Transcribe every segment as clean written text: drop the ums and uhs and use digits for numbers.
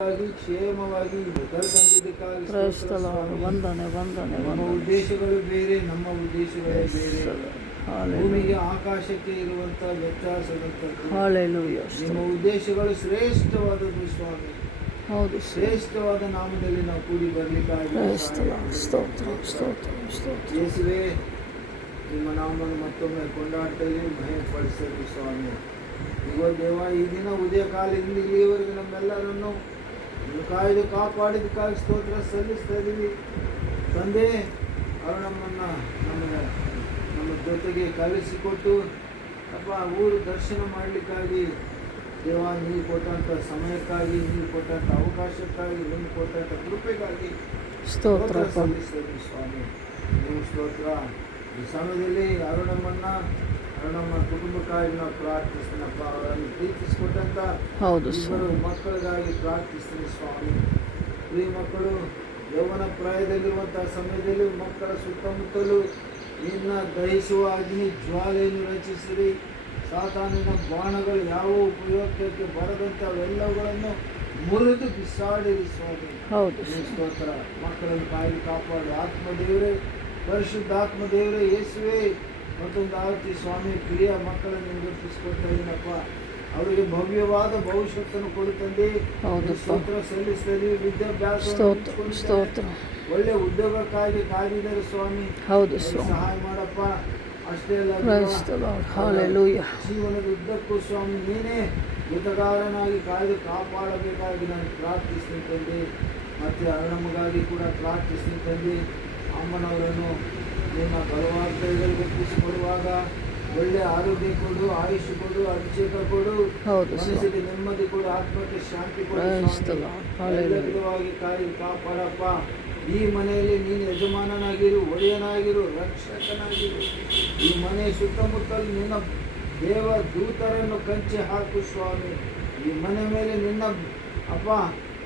ಕ್ಷೇಮವಾಗಿ ಕರೆತಂದಿದ್ದಕ್ಕಾಗಿ ವಂದನೆ ನಮ್ಮ ಉದ್ದೇಶಗಳು ಬೇರೆ, ನಮ್ಮ ಉದ್ದೇಶಗಳೇ ಬೇರೆ. ಭೂಮಿಗೆ ಆಕಾಶಕ್ಕೆ ಇರುವಂತ ವ್ಯತ್ಯಾಸದಂಥದ್ದು. ನಿಮ್ಮ ಉದ್ದೇಶಗಳು ಶ್ರೇಷ್ಠವಾದದ್ದು ಸ್ವಾಮಿ. ಹೌದು, ಶ್ರೇಷ್ಠವಾದ ನಾಮದಲ್ಲಿ ನಾವು ಕೂಡಿ ಬರ್ಲಿಕ್ಕಾಗಿ ಯೇಸುವೇ, ನಿಮ್ಮ ನಾಮವನ್ನು ಮತ್ತೊಮ್ಮೆ ಕೊಂಡಾಡ್ತೇವೆ, ಭಯಪಡಿಸಲಿ ಸ್ವಾಮಿ. ಇವ ದೇವ, ಈ ದಿನ ಉದಯ ಕಾಲದಿಂದ ಇಲ್ಲಿಯವರೆಗೆ ನಮ್ಮೆಲ್ಲರನ್ನು ಕಾಯ್ದು ಕಾಪಾಡಿದಕ್ಕಾಗಿ ಸ್ತೋತ್ರ ಸಲ್ಲಿಸ್ತಾ ಇದ್ದೀವಿ ತಂದೆ. ಅವರು ನಮ್ಮ ಜೊತೆಗೆ ಕಲಿಸಿಕೊಟ್ಟು ಅಪ್ಪ ಊರು ದರ್ಶನ ಮಾಡಲಿಕ್ಕಾಗಿ ದೇವ, ನೀವು ಕೊಟ್ಟಂಥ ಸಮಯಕ್ಕಾಗಿ, ನೀವು ಕೊಟ್ಟಂಥ ಅವಕಾಶಕ್ಕಾಗಿ, ನೀವು ಕೊಟ್ಟಂಥ ಕೃಪೆಗಾಗಿ ಸ್ತೋತ್ರ ಸಲ್ಲಿಸ್ತೇವೆ ಸ್ವಾಮಿ. ನೀವು ಸ್ತೋತ್ರ. ಈ ಸಮಯದಲ್ಲಿ ನಮ್ಮ ಕುಟುಂಬಕ್ಕಾಗಿ ನಾವು ಪ್ರಾರ್ಥಿಸ್ತೀನಪ್ಪ. ಅವರನ್ನು ಪ್ರೀತಿಸಿಕೊಟ್ಟಂಥ ಇಬ್ಬರು ಮಕ್ಕಳಿಗಾಗಿ ಪ್ರಾರ್ಥಿಸ್ತೀನಿ ಸ್ವಾಮಿ. ಈ ಮಕ್ಕಳು ಯೌವನ ಪ್ರಾಯದಲ್ಲಿರುವಂಥ ಸಮಯದಲ್ಲಿ ಮಕ್ಕಳ ಸುತ್ತಮುತ್ತಲೂ ನಿನ್ನ ದಹಿಸುವ ಅಗ್ನಿ ಜ್ವಾಲೆಯನ್ನು ರಚಿಸಿರಿ. ಸಾತಾನಿನ ಬಾಣಗಳು ಯಾವ ಉಪಯೋಗಕ್ಕೆ ಬರದಂತೆ ಅವೆಲ್ಲವುಗಳನ್ನು ಮುರಿದು ಬಿಸಾಡಿರಿ ಸ್ವಾಮಿ. ಸ್ತೋತ್ರ. ಮಕ್ಕಳನ್ನು ಕಾಯ್ದು ಕಾಪಾಡಿ ಆತ್ಮದೇವರೇ, ಪರಿಶುದ್ಧಾತ್ಮ ದೇವರೇ, ಯೇಸುವೇ, ಮತ್ತೊಂದು ಆವತಿ ಸ್ವಾಮಿ, ಪ್ರಿಯ ಮಕ್ಕಳನ್ನು ನಿರೂಪಿಸಿಕೊಡ್ತಾ ಇದ್ದೀನಪ್ಪ. ಅವರಿಗೆ ಭವ್ಯವಾದ ಭವಿಷ್ಯತ್ತನ್ನು ಕೊಡುತ್ತಂದೆ ಸ್ತೋತ್ರ ಸಲ್ಲಿಸ್ತಾ ಇದ್ದೀವಿ. ವಿದ್ಯಾಭ್ಯಾಸ, ಒಳ್ಳೆ ಉದ್ಯೋಗಕ್ಕಾಗಿ ಕಾದಿದ್ದಾರೆ ಸ್ವಾಮಿ. ಸಹಾಯ ಮಾಡಪ್ಪ. ಅಷ್ಟೇ ಅಲ್ಲ, ಜೀವನದ ಉದ್ದಕ್ಕೂ ಸ್ವಾಮಿ ನೀನೇ ಜೊತೆಗಾರನಾಗಿ ಕಾಯ್ದು ಕಾಪಾಡಬೇಕಾಗಿ ನಾನು ಪ್ರಾರ್ಥಿಸ್ತೀನಿ ತಂದೆ. ಮತ್ತೆ ಅರುಣಮ್ಮಗೆ ಕೂಡ ಪ್ರಾರ್ಥಿಸ್ತೀನಿ ತಂದೆ. ಅಮ್ಮನವರನ್ನು ನಿಮ್ಮ ಬಲವಾದ ಕೈಗಳಿಗೆ ಒಪ್ಪಿಸಿಕೊಡುವಾಗ ಒಳ್ಳೆ ಆರೋಗ್ಯ ಕೊಡು, ಆಯುಷ್ ಕೊಡು, ಅಭಿಷೇಕ ಕೊಡು, ಮನಸ್ಸಿಗೆ ನೆಮ್ಮದಿ ಕೊಡು, ಆತ್ಮಕ್ಕೆ ಶಾಂತಿ ಕೊಡು. ಕಾಯಿ ಕಾಪಾಡಪ್ಪ. ಈ ಮನೆಯಲ್ಲಿ ನೀನು ಯಜಮಾನನಾಗಿರು, ಒಡೆಯನಾಗಿರು, ರಕ್ಷಕನಾಗಿರು. ಈ ಮನೆ ಸುತ್ತಮುತ್ತಲು ನಿನ್ನ ದೇವ ದೂತರನ್ನು ಕಂಚೆ ಹಾಕು ಸ್ವಾಮಿ. ಈ ಮನೆ ಮೇಲೆ ನಿನ್ನ ಅಪ್ಪ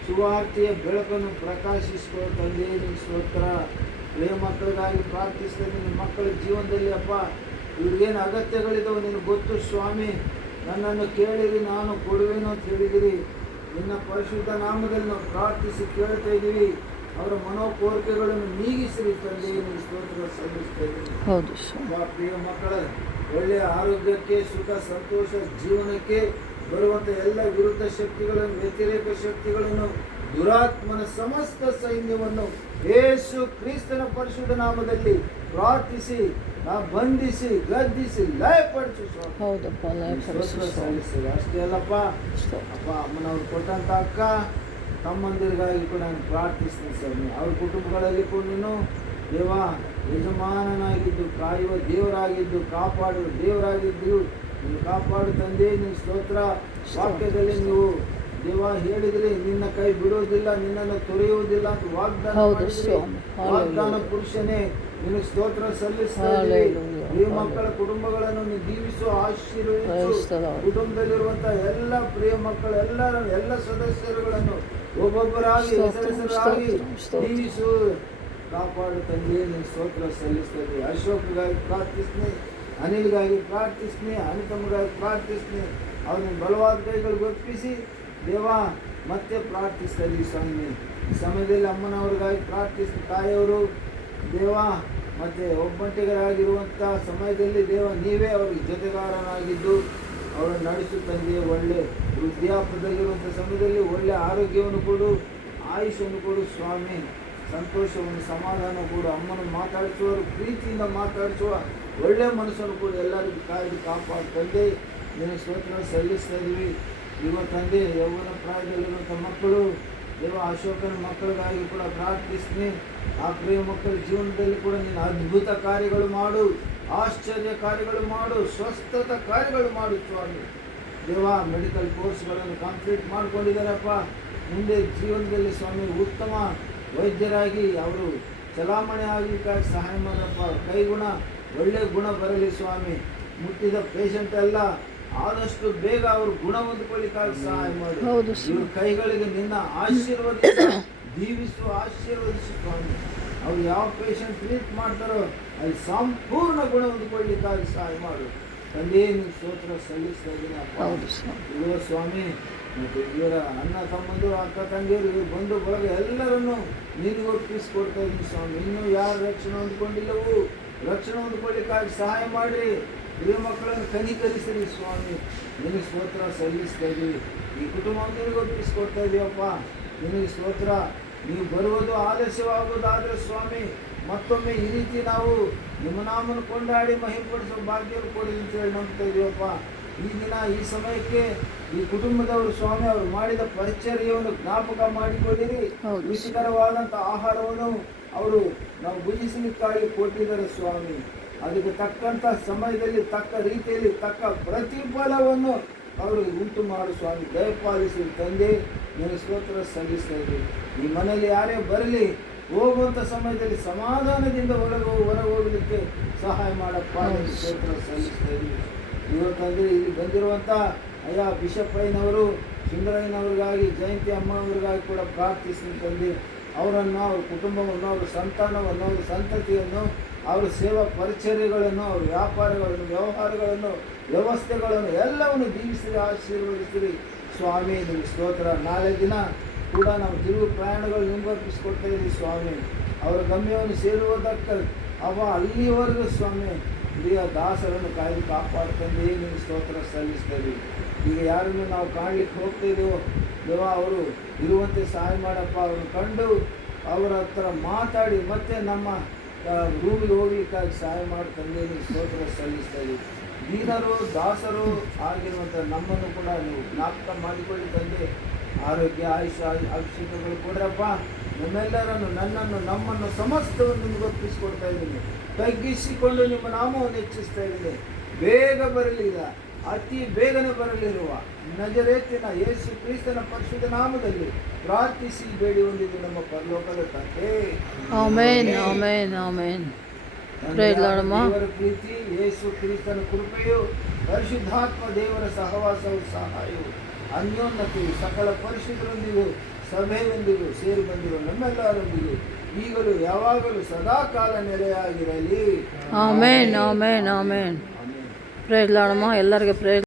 ಸುವಾರ್ತೆಯ ಬೆಳಕನ್ನು ಪ್ರಕಾಶಿಸುವ ತಂದೆ. ಸ್ತೋತ್ರ. ಪ್ರಿಯ ಮಕ್ಕಳಿಗಾಗಿ ಪ್ರಾರ್ಥಿಸ್ತೇನೆ. ನಿಮ್ಮ ಮಕ್ಕಳ ಜೀವನದಲ್ಲಿ ಅಪ್ಪ ಇವ್ರಿಗೇನು ಅಗತ್ಯಗಳಿದ್ದಾವೆ ನಿನಗೆ ಗೊತ್ತು ಸ್ವಾಮಿ. ನನ್ನನ್ನು ಕೇಳಿರಿ, ನಾನು ಕೊಡುವೇನೋ ಅಂತ ಹೇಳಿದಿರಿ. ನಿನ್ನ ಪರಿಶುದ್ಧ ನಾಮದಲ್ಲಿ ನಾವು ಪ್ರಾರ್ಥಿಸಿ ಕೇಳ್ತಾ ಇದ್ದೀವಿ. ಅವರ ಮನೋಕೋರಿಕೆಗಳನ್ನು ನೀಗಿಸಿರಿ ತಂದೆ. ನೀವು ಸ್ತೋತ್ರ ಸಲ್ಲಿಸ್ತೇವೆ. ಪ್ರಿಯ ಮಕ್ಕಳ ಒಳ್ಳೆಯ ಆರೋಗ್ಯಕ್ಕೆ, ಸುಖ ಸಂತೋಷ ಜೀವನಕ್ಕೆ ಬರುವಂಥ ಎಲ್ಲ ವಿರುದ್ಧ ಶಕ್ತಿಗಳನ್ನು, ವ್ಯತಿರೇಕ ಶಕ್ತಿಗಳನ್ನು, ದುರಾತ್ಮನ ಸಮಸ್ತ ಸೈನ್ಯವನ್ನು ಯೇಸು ಕ್ರಿಸ್ತನ ಪರಿಶುದ್ಧ ನಾಮದಲ್ಲಿ ಪ್ರಾರ್ಥಿಸಿ ಬಂಧಿಸಿ, ಗದ್ದಿಸಿ, ಲಯಪಡಿಸಿ ಸಲ್ಲಿಸ್ತೇವೆ. ಅಷ್ಟೇ ಅಲ್ಲಪ್ಪ ಅಪ್ಪ, ಅಮ್ಮನವ್ರು ಕೊಟ್ಟಂತ ಅಕ್ಕ ತಮ್ಮಂದಿರಿಗಾಗಿ ಕೂಡ ನಾನು ಪ್ರಾರ್ಥಿಸ್ತೀನಿ ಸ್ವಾಮಿ. ಅವ್ರ ಕುಟುಂಬಗಳಲ್ಲಿ ಕೂಡ ನೀನು ದೇವ ಯಜಮಾನನಾಗಿದ್ದು, ಕಾಯುವ ದೇವರಾಗಿದ್ದು, ಕಾಪಾಡುವ ದೇವರಾಗಿದ್ದು ನೀನು ಕಾಪಾಡು ತಂದೆ. ನೀವು ಸ್ತೋತ್ರ. ವಾಕ್ಯದಲ್ಲಿ ನೀವು ದೇವ ಹೇಳಿದ್ರಿ, ನಿನ್ನ ಕೈ ಬಿಡುವುದಿಲ್ಲ, ನಿನ್ನನ್ನು ತೊರೆಯುವುದಿಲ್ಲ ಅಂತ ವಾಗ್ದಾನ ಮಾಡಿದ್ರಿ. ವಾಗ್ದಾನ ಪುರುಷನೇ, ನಿನಗೆ ಸ್ತೋತ್ರ ಸಲ್ಲಿಸ್ತಾರೆ. ಈ ಮಕ್ಕಳ ಕುಟುಂಬಗಳನ್ನು ನೀವು ದೀವಿಸು, ಆಶೀರ್ವದಿಸು. ಕುಟುಂಬದಲ್ಲಿರುವಂತಹ ಎಲ್ಲ ಪ್ರಿಯ ಮಕ್ಕಳು, ಎಲ್ಲ ಸದಸ್ಯರುಗಳನ್ನು ಒಬ್ಬೊಬ್ಬರಾಗಿ ಹೆಸರಾಗಿ ದೀವಿಸು, ಕಾಪಾಡು ತಂದೆ. ನೀವು ಸ್ತೋತ್ರ ಸಲ್ಲಿಸ್ತದೆ. ಅಶೋಕ್ಗಾಗಿ ಪ್ರಾರ್ಥಿಸ್ತೀನಿ, ಅನಿಲ್ಗಾಗಿ ಪ್ರಾರ್ಥಿಸ್ತೀನಿ, ಅನಿತಮ್ಗಾಗಿ ಪ್ರಾರ್ಥಿಸ್ತೀನಿ. ಅವ್ರನ್ನ ಬಲವಾದ ಕೈಗಳಿಗೆ ಒಪ್ಪಿಸಿ ದೇವ ಮತ್ತೆ ಪ್ರಾರ್ಥಿಸ್ತಾ ಇದ್ದೀವಿ ಸ್ವಾಮಿ. ಈ ಸಮಯದಲ್ಲಿ ಅಮ್ಮನವ್ರಿಗಾಗಿ ಪ್ರಾರ್ಥಿಸ್ತೀನಿ. ತಾಯಿಯವರು ದೇವ ಮತ್ತೆ ಒಬ್ಬಂಟಿಗರಾಗಿರುವಂಥ ಸಮಯದಲ್ಲಿ ದೇವ ನೀವೇ ಅವ್ರಿಗೆ ಜೊತೆಗಾರನಾಗಿದ್ದು ಅವರನ್ನು ನಡೆಸು ತಂದೆ. ಒಳ್ಳೆ ವೃದ್ಧಾಪ್ಯದಲ್ಲಿರುವಂಥ ಸಮಯದಲ್ಲಿ ಒಳ್ಳೆ ಆರೋಗ್ಯವನ್ನು ಕೊಡು, ಆಯುಷನ್ನು ಕೊಡು ಸ್ವಾಮಿ. ಸಂತೋಷವನ್ನು, ಸಮಾಧಾನ ಕೊಡು. ಅಮ್ಮನ ಮಾತಾಡಿಸುವವರು ಪ್ರೀತಿಯಿಂದ ಮಾತಾಡಿಸುವ ಒಳ್ಳೆಯ ಮನಸ್ಸನ್ನು ಕೂಡ ಎಲ್ಲರಿಗೂ ಕಾಯ್ದು ಕಾಪಾಡು ತಂದೆ. ನೀನು ಸ್ತೋತ್ರ ಸಲ್ಲಿಸ್ತಾ ಇದ್ದೀವಿ. ತಂದೆ ಯೌವನ ಪ್ರಾಯದಲ್ಲಿರುವಂಥ ಮಕ್ಕಳು ದೇವ ಅಶೋಕನ ಮಕ್ಕಳಿಗಾಗಿ ಕೂಡ ಪ್ರಾರ್ಥಿಸ್ತೀನಿ. ಆ ಪ್ರಿಯ ಮಕ್ಕಳ ಜೀವನದಲ್ಲಿ ಕೂಡ ನೀನು ಅದ್ಭುತ ಕಾರ್ಯಗಳು ಮಾಡು, ಆಶ್ಚರ್ಯ ಕಾರ್ಯಗಳು ಮಾಡು, ಸ್ವಸ್ಥತ ಕಾರ್ಯಗಳು ಮಾಡು ಸ್ವಾಮಿ. ದೇವ ಮೆಡಿಕಲ್ ಕೋರ್ಸ್ಗಳನ್ನು ಕಂಪ್ಲೀಟ್ ಮಾಡ್ಕೊಂಡಿದ್ದಾರಪ್ಪ. ಮುಂದೆ ಜೀವನದಲ್ಲಿ ಸ್ವಾಮಿ ಉತ್ತಮ ವೈದ್ಯರಾಗಿ ಅವರು ಚಲಾವಣೆ ಆಗಲಿಕ್ಕಾಗಿ ಸಹಾಯ ಮಾಡಪ್ಪ. ಕೈಗುಣ, ಒಳ್ಳೆ ಗುಣ ಬರಲಿ ಸ್ವಾಮಿ. ಮುಟ್ಟಿದ ಪೇಷಂಟ್ ಎಲ್ಲ ಆದಷ್ಟು ಬೇಗ ಅವರು ಗುಣ ಹೊಂದಿಕೊಳ್ಳಿಕ್ಕಾಗಿ ಸಹಾಯ ಮಾಡಿ. ಇವ್ರ ಕೈಗಳಿಗೆ ನಿನ್ನ ದೀವಿಸು, ಆಶೀರ್ವದಿಸು ಸ್ವಾಮಿ. ಅವ್ರು ಯಾವ ಪೇಷಂಟ್ ಟ್ರೀಟ್ ಮಾಡ್ತಾರೋ ಅಲ್ಲಿ ಸಂಪೂರ್ಣ ಗುಣ ಹೊಂದಿಕೊಳ್ಳಿಕ್ಕಾಗಿ ಸಹಾಯ ಮಾಡು ತಂದೆ. ನೀವು ಸ್ತೋತ್ರ ಸಲ್ಲಿಸ್ತಾ ಇದ್ದೀನಿ ಅಪ್ಪ. ಸ್ವಾಮಿ ಮತ್ತು ಇವರ ಅಣ್ಣ ತಮ್ಮಂದಿರು ಅಕ್ಕ ತಂಗಿಯರು ಇವ್ರ ಬಂಧು ಬಳಗ ಎಲ್ಲರನ್ನು ನಿನಗೆ ಒಪ್ಪಿಸಿಕೊಡ್ತಾ ಇದ್ದೀನಿ ಸ್ವಾಮಿ. ಇನ್ನೂ ಯಾರು ರಕ್ಷಣೆ ಹೊಂದ್ಕೊಂಡಿಲ್ಲವೋ ರಕ್ಷಣೆ ಹೊಂದ್ಕೊಳ್ಳಿಕ್ಕಾಗಿ ಸಹಾಯ ಮಾಡಿರಿ. ಹಿರಿಯ ಮಕ್ಕಳನ್ನು ಕನಿಕರಿಸಿರಿ ಸ್ವಾಮಿ. ನಿನಗೆ ಸ್ತೋತ್ರ ಸಲ್ಲಿಸ್ತಾ ಇದ್ದೀವಿ. ಈ ಕುಟುಂಬ ನಿನಗೆ ಒಪ್ಪಿಸಿಕೊಡ್ತಾ ಇದೀವಪ್ಪ. ನಿನಗೆ ಸ್ತೋತ್ರ. ನೀವು ಬರುವುದು ಆಲಸ್ಯವಾಗುವುದಾದರೆ ಸ್ವಾಮಿ ಮತ್ತೊಮ್ಮೆ ಈ ರೀತಿ ನಾವು ನಿಮ್ಮ ನಾಮನ ಕೊಂಡಾಡಿ ಮಹಿಪಡಿಸೋ ಭಾಗ್ಯವನ್ನು ಕೊಡಿ ಅಂತೇಳಿ ನಂಬ್ತಾ ಇದೀವಪ್ಪ. ಈ ದಿನ ಈ ಸಮಯಕ್ಕೆ ಈ ಕುಟುಂಬದವರು ಸ್ವಾಮಿ ಅವರು ಮಾಡಿದ ಪರಿಚರ್ಯವನ್ನು ಜ್ಞಾಪಕ ಮಾಡಿಕೊಳ್ಳಿರಿ. ಹೌದು. ರುಚಿಕರವಾದಂಥ ಆಹಾರವನ್ನು ಅವರು ನಾವು ಭುಜಿಸಲಿಕ್ಕಾಗಿ ಕೊಟ್ಟಿದ್ದಾರೆ ಸ್ವಾಮಿ. ಅದಕ್ಕೆ ತಕ್ಕಂಥ ಸಮಯದಲ್ಲಿ ತಕ್ಕ ರೀತಿಯಲ್ಲಿ ತಕ್ಕ ಪ್ರತಿಫಲವನ್ನು ಅವರು ಉಂಟು ಮಾಡು ಸ್ವಾಮಿ. ದಯಪಾಲಿಸಿ ತಂದೆ ನಿನ್ನ ಸ್ತೋತ್ರ ಸಲ್ಲಿಸ್ತಾ ಇದ್ದೀವಿ. ಈ ಮನೆಯಲ್ಲಿ ಯಾರೇ ಬರಲಿ ಹೋಗುವಂಥ ಸಮಯದಲ್ಲಿ ಸಮಾಧಾನದಿಂದ ಹೊರ ಹೋಗಲಿಕ್ಕೆ ಸಹಾಯ ಮಾಡಪ್ಪ. ನಿನ್ನ ಸ್ತೋತ್ರ ಸಲ್ಲಿಸ್ತಾ ಇದ್ದೀವಿ. ಇವತ್ತಂದರೆ ಇಲ್ಲಿ ಬಂದಿರುವಂಥ ಅಯ್ಯ ಬಿಷಪ್ ಅಯ್ಯನವರು ಸುಂದರಯ್ಯನವ್ರಿಗಾಗಿ ಜಯಂತಿ ಅಮ್ಮನವ್ರಿಗಾಗಿ ಕೂಡ ಪ್ರಾರ್ಥಿಸ್ತೀನಿ ತಂದೆ. ಅವರನ್ನು ಅವ್ರ ಕುಟುಂಬವನ್ನು ಅವ್ರ ಸಂತಾನವನ್ನು ಅವ್ರ ಸಂತತಿಯನ್ನು ಅವರ ಸೇವಾ ಪರಿಚರ್ಯಗಳನ್ನು ಅವ್ರ ವ್ಯಾಪಾರಗಳನ್ನು ವ್ಯವಹಾರಗಳನ್ನು ವ್ಯವಸ್ಥೆಗಳನ್ನು ಎಲ್ಲವನ್ನು ದೀವಿಸಿರಿ ಆಶೀರ್ವದಿಸಿರಿ ಸ್ವಾಮಿ. ನಿಮಗೆ ಸ್ತೋತ್ರ. ನಾಳೆ ದಿನ ಕೂಡ ನಾವು ತಿರುವು ಪ್ರಯಾಣಗಳು ನಿಮ್ಗೆ ಅರ್ಪಿಸ್ಕೊಡ್ತಾ ಇದ್ದೀವಿ ಸ್ವಾಮಿ. ಅವರ ಗಮ್ಯವನ್ನು ಸೇರುವುದಕ್ಕೆ ಅಲ್ಲಿಯವರೆಗೂ ಸ್ವಾಮಿ ಹಿರಿಯ ದಾಸರನ್ನು ಕಾಯ್ದು ಕಾಪಾಡ್ತಂದೇ ನಿಮಗೆ ಸ್ತೋತ್ರ ಸಲ್ಲಿಸ್ತಾ ಇದ್ದೀವಿ. ಈಗ ಯಾರನ್ನು ನಾವು ಕಾಣಲಿಕ್ಕೆ ಹೋಗ್ತಾ ಇದ್ದೀವೋ ದೇವ ಅವರು ಇರುವಂತೆ ಸಹಾಯ ಮಾಡಪ್ಪ. ಅವ್ರನ್ನ ಕಂಡು ಅವರ ಹತ್ರ ಮಾತಾಡಿ ಮತ್ತೆ ನಮ್ಮ ರೂಮಿಗೆ ಹೋಗ್ಲಿಕ್ಕಾಗಿ ಸಹಾಯ ಮಾಡ್ತಂದೆ ನಿಮಗೆ ಸ್ತೋತ್ರ ಸಲ್ಲಿಸ್ತಾ ಇದ್ದೀವಿ. ದೀನರು ದಾಸರು ಆಗಿರುವಂಥ ನಮ್ಮನ್ನು ಕೂಡ ನೀವು ಜ್ಞಾಪಕ ಮಾಡಿಕೊಳ್ಳಿ ತಂದೆ. ಆರೋಗ್ಯ ಅಭಿಷೇಕಗಳು ಕೊಡ್ರಪ್ಪ. ನಮ್ಮೆಲ್ಲರನ್ನು ನನ್ನನ್ನು ನಮ್ಮನ್ನು ಸಮಸ್ತವನ್ನು ನಿಮಗೆ ಒಪ್ಪಿಸಿಕೊಡ್ತಾ ಇದ್ದೀನಿ. ತಗ್ಗಿಸಿಕೊಂಡು ನಿಮ್ಮ ನಾಮವನ್ನು ಹೆಚ್ಚಿಸ್ತಾ ಇದ್ದೀನಿ. ಬೇಗ ಬರಲಿಲ್ಲ ಅತಿ ಬೇಗನೆ ಬರಲಿರುವ ನಜರೇತಿನ ಯೇಸು ಕ್ರಿಸ್ತನ ಪರಿಶುದ್ಧ ನಾಮದಲ್ಲಿ ಪ್ರಾರ್ಥಿಸಿ ಬೇಡಿ ಹೊಂದಿದ್ದು ನಮ್ಮ ಪರಲೋಕದ ತಂದೆ. Amen amen amen. ದೇವರ ಪ್ರೀತಿ ಯೇಸು ಕ್ರಿಸ್ತನ ಕೃಪೆಯು ಪರಿಶುದ್ಧಾತ್ಮ ದೇವರ ಸಹವಾಸವು ಸಹಾಯವು ಅನ್ಯೋನ್ನತೆಯು ಸಕಲ ಪರಿಶುದ್ಧರೊಂದಿಗೂ ಸಭೆಯೊಂದಿಗೂ ಸೇರಿ ಬಂದಿರುವ ನಮ್ಮೆಲ್ಲರೊಂದಿಗೂ ಈಗಲೂ ಯಾವಾಗಲೂ ಸದಾಕಾಲ ನೆಲೆಯಾಗಿರಲಿ. Amen amen amen. Praise Lord ಅಮ್ಮ. ಎಲ್ಲರಿಗೆ ಪ್ರೇಸ್